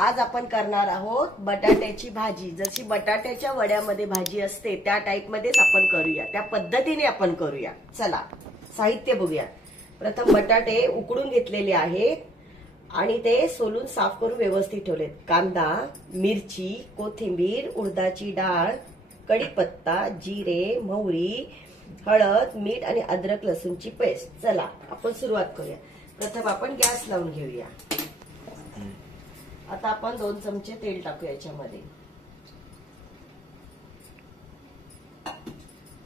आज आपण करणार आहोत बटाट्याची भाजी। जशी बटाट्याच्या वड्यामध्ये भाजी असते त्या टाइप मध्येच आपण करूया, त्या पद्धतीने आपण करूया। चला साहित्य बघूया। प्रथम बटाटे उकडून घेतलेले आहेत आणि ते सोलून साफ करून व्यवस्थित ठेवलेत। कांदा, मिरची, कोथिंबीर, उडदाची डाळ, कढीपत्ता, जिरे, मोहरी, हळद, मीठ आणि अद्रक लसूणची पेस्ट। चला आपण सुरुवात करूया। प्रथम आपण गॅस लावून घेऊया। आता आपण 2 चमचे तेल टाकूया याच्यामध्ये।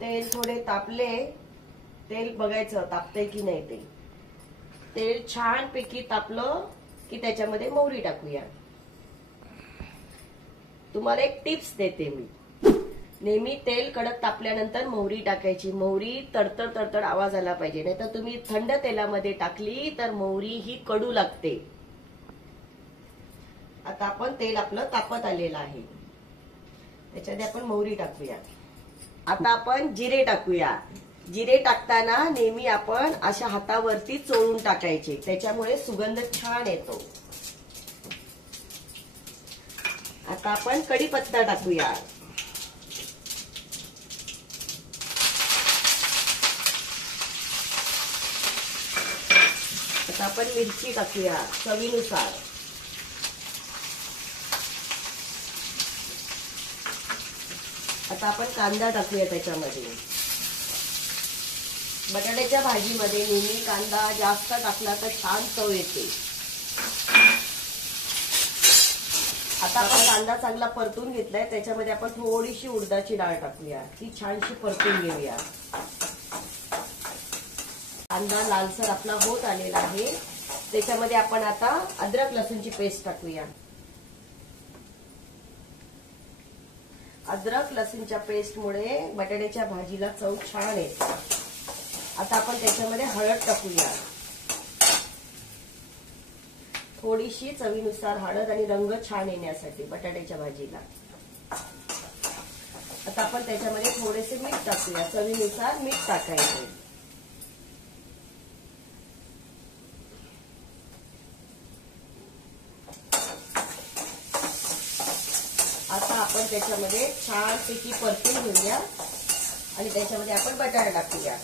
तेल थोडे तापले, तेल बघायचं तापतंय की नाही ते। तेल छान पैकी तापलं की त्याच्यामध्ये मोहरी टाकूया। तुम्हाला एक टिप्स देते मी, नेहमी तेल कडक तापल्यानंतर मोहरी टाकायची। मोहरी तडतड तडतड आवाज आला पाहिजे, नाहीतर तुम्ही थंड तेलामध्ये टाकली तर मोहरी ही कडू लागते। आता आपण तेल आपलं तापत आलेलं आहे, त्याच्यामध्ये आपण मोहरी टाकूया। आता आपण जिरे टाकूया। जिरे टाकताना नेहमी आपण अशा हातावरती चोळून टाकायचे, त्याच्यामुळे सुगंध छान येतो। आता आपण कढीपत्ता टाकूया। आता आपण मिरची टाकूया चवीनुसार। आता आपण कांदा टाकूया त्याच्यामध्ये। बटाट्याच्या भाजीमध्ये नेहमी कांदा जास्त टाकला तर छान चव येते। आता आपण कांदा चांगला परतून घेतलाय, त्याच्यामध्ये आपण थोडीशी उडदाची डाळ टाकूया, ती छानशी परतून घेऊया। कांदा लालसर आपला होत आलेला आहे, त्याच्यामध्ये आपण आता अद्रक लसूणची पेस्ट टाकूया। अद्रक लसूणच्या पेस्टमुळे बटाट्याच्या भाजीला चव छान येते। आता आपण त्याच्यामध्ये हळद टाकूया, थोडीशी चवीनुसार हळद, आणि रंग छान येण्यासाठी बटाट्याच्या भाजीला। आता आपण त्याच्यामध्ये थोडेसे मीठ टाकूया, चवीनुसार मीठ टाकायचे। आता आपण त्याच्यामध्ये छान पैकी परतून घेऊया आणि त्याच्यामध्ये आपण बटाटा टाकूया।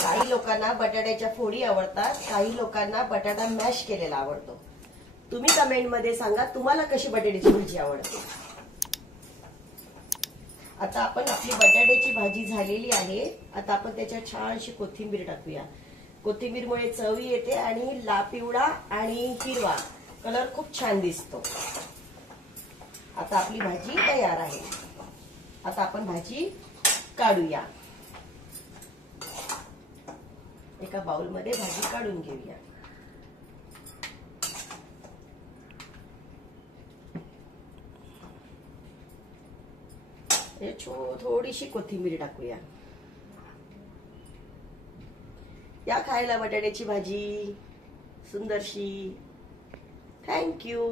काही लोकांना बटाट्याच्या फोडी आवडतात, काही लोकांना बटाटा मॅश केलेला आवडतो। तुम्ही कमेंट मध्ये सांगा तुम्हाला कशी बटाट्याची भाजी आवडते। आता आपण आपली बटाट्याची भाजी झालेली आहे। आता आपण त्याच्यात छानशी कोथिंबीर टाकूया। कोथिंबीरमुळे चव येते आणि पिवळा आणि हिरवा कलर खूप छान दिसतो। आता आपली भाजी तयार आहे। आता आपण भाजी काढूया। एका बाउल मध्ये भाजी काढून घेऊया। थोडीशी कोथिंबीर टाकूया। या खायला बटाट्याची भाजी सुंदरशी। Thank you.